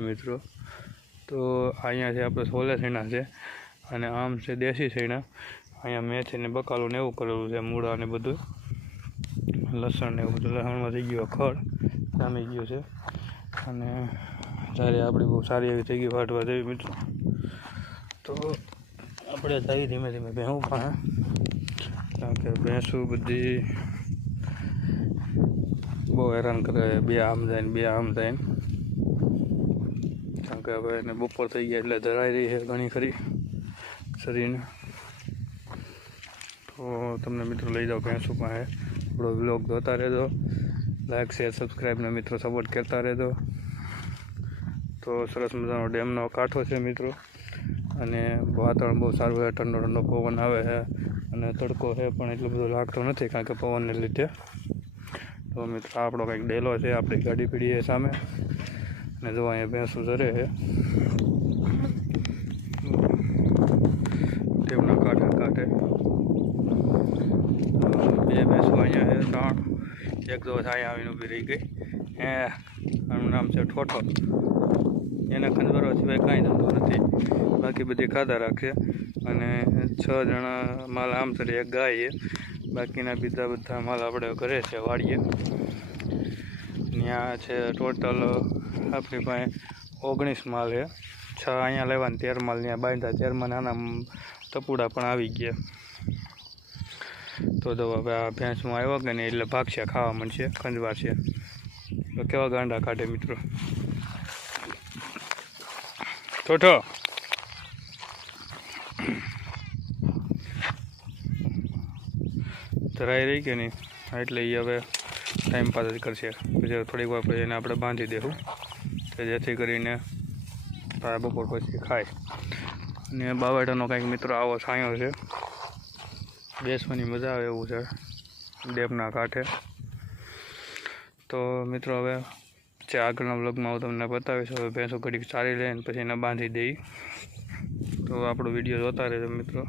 મિત્રો તો અહીંયા છે આપણે સોલે સૈણા છે અને આમ છે દેશી સૈણા. અહીંયા મેથી ને બકાલું ને એવું કરેલું છે, મૂળા ને બધું, લસણ ને એવું બધું. લસણમાં થઈ ગયું ખડ જામી ગયું છે અને જ્યારે આપણી બહુ સારી એવી થઈ ગઈ વાટવા જેવી મિત્રો. તો આપણે જઈએ ધીમે ધીમે ભેંસું પાસે, કારણ કે ભેંસું બધી બહુ હેરાન કરે, બે આમ જાય ને બે આમ જાય ને. કારણ કે હવે એને બપોર થઈ ગયા એટલે ધરાઈ રહી છે ઘણી ખરી શરીરને. તો તમને મિત્રો લઈ જાઓ ભેંસું પાસે. આપણો વ્લોગ જોતા રહેજો, લાઈક શેર સબસ્ક્રાઈબને મિત્રો સપોર્ટ કરતા રહેજો. તો સરસ મજાનો ડેમનો કાંઠો છે મિત્રો અને વાતાવરણ બહુ સારું છે, ઠંડો ઠંડો પવન આવે છે અને તડકો છે પણ એટલો બધો લાગતો નથી કારણ કે પવનને લીધે. તો મિત્રો આપણો કંઈક ડેલો છે, આપણી ગાડી પીડી છે સામે અને જો અહીંયા ભેંસું ચરે છે ડેમના કાંઠે કાંઠે. બે ભેંસું અહીંયા છે, 3. એક દિવસ અહીંયા આવીને ઊભી રહી ગઈ. આનું નામ છે ઠોઠો. એને ખંજવારવા સિવાય કાંઈ ધંધો નથી, બાકી બધી ખાધા રાખે. અને 6 જણા માલ આમ ચડે, એક ગાય છે, બાકીના બીજા બધા માલ આપણે ઘરે છે વાડીએ. ત્યાં છે ટોટલ આપણી પાસે 19 માલ છે. 6 અહીંયા લેવાને 13 માલ ત્યાં બાંધ્યા. 13માં નાના ટપુડા પણ આવી ગયા. તો હવે આ ભેંસમાં આવ્યો કે નહીં એટલે ભાગશે, ખાવા મળશે, ખંજવાર છે. તો કેવા ગાંડા કાઢે મિત્રો. ઠોઠો ધરાઈ રહી કે નહીં એટલે એ હવે ટાઈમ પાસ જ કરશે. પછી થોડીક વાર પછી એને આપણે બાંધી દેવું કે જેથી કરીને બપોર પછી ખાય. અને બાવાટાનો કંઈક મિત્રો આવો છાંયો છે, બેસવાની મજા આવે એવું છે ડેમના કાંઠે. તો મિત્રો હવે જે આગળના વ્લોગમાં હું તમને બતાવીશ. હવે ભેંસો ઘડીક ચારી લઈને પછી એને બાંધી દઈ. તો આપણો વિડીયો જોતા રહેજો મિત્રો.